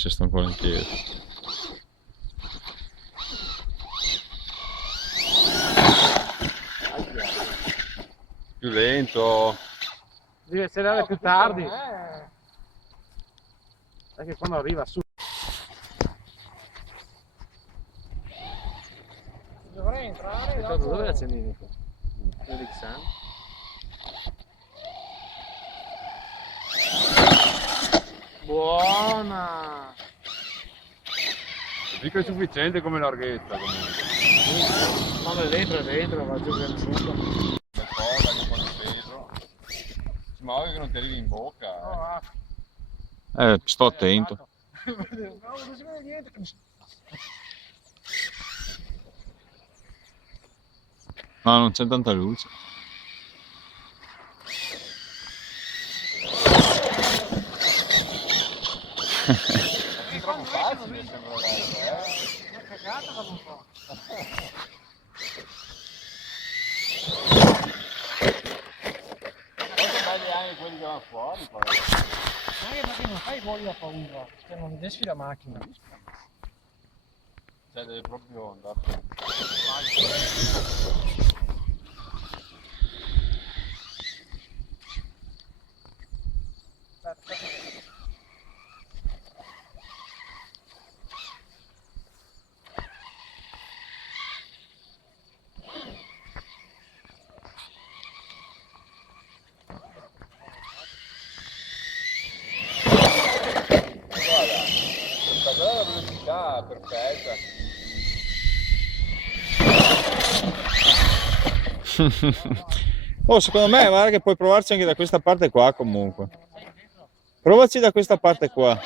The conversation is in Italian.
se sto ancora in piedi. Più lento. Devi accelerare più tardi. Perché quando arriva su. Dovrei entrare Dove dopo. accendini? Quelli che sanno. Buona! Dico è sufficiente come larghezza comunque. Quando è dentro, va giù per sotto. La coda che quando dentro. Ma occhio che non ti arrivi in bocca. Sto attento. No, non si vede niente. Ma non c'è tanta luce. È troppo facile, sembra una cagata dopo un po'. Molto belli anche quelli che vanno fuori poi. Anche perché non fai voli a paura, cioè non desfi la macchina. Cioè deve proprio andare. Quella è la velocità perfetta. Oh, secondo me guarda che puoi provarci anche da questa parte qua comunque. Provaci da questa parte qua.